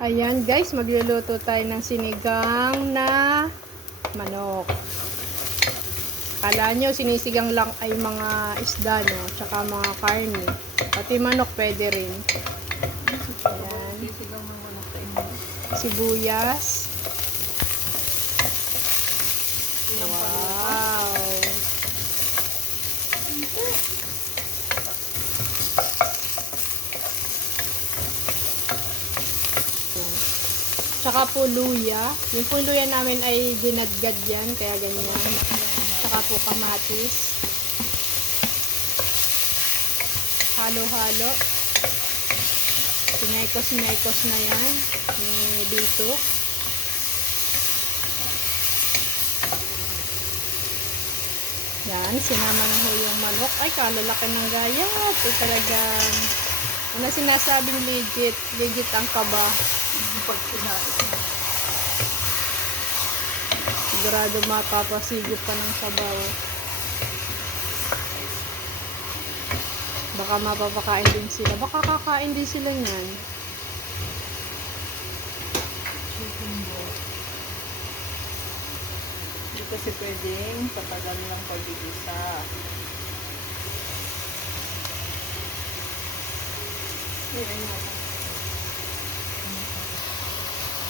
Ayan guys, magluluto tayo ng sinigang na manok. Kala nyo, sinisigang lang ay mga isda, no? Tsaka mga karne. Pati manok pwede rin. Ayan. Sibuyas. Wow. Tsaka po luya. Yung po luya namin ay dinadgad yan, kaya ganyan. Tsaka po kamatis. Halo-halo. Sinekos na yan. Dito. Yan, sinama na ho yung manok. Ay, kalalaki ng gaya. Ito talagang, ano sinasabing legit. Legit ang kaba. Pag sinabi. Sigurado mapapasigip pa ng sabaw. Baka mapapakain din sila. Baka kakain din sila yan. Hindi kasi pwedeng patagal lang pag-iisa. Ayan mo.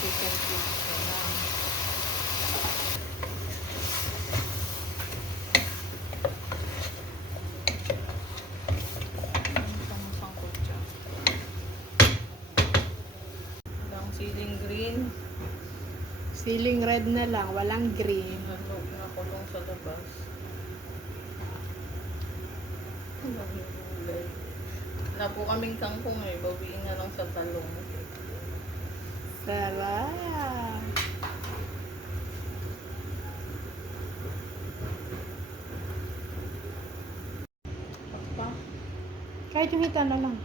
Chicken cubes na lang. Siling green. Siling red na lang, walang green. Nakulong sa labas. Wala po kaming kangkong eh. Bawiin na lang sa talong. Sarap! Kahit yung hita na lang.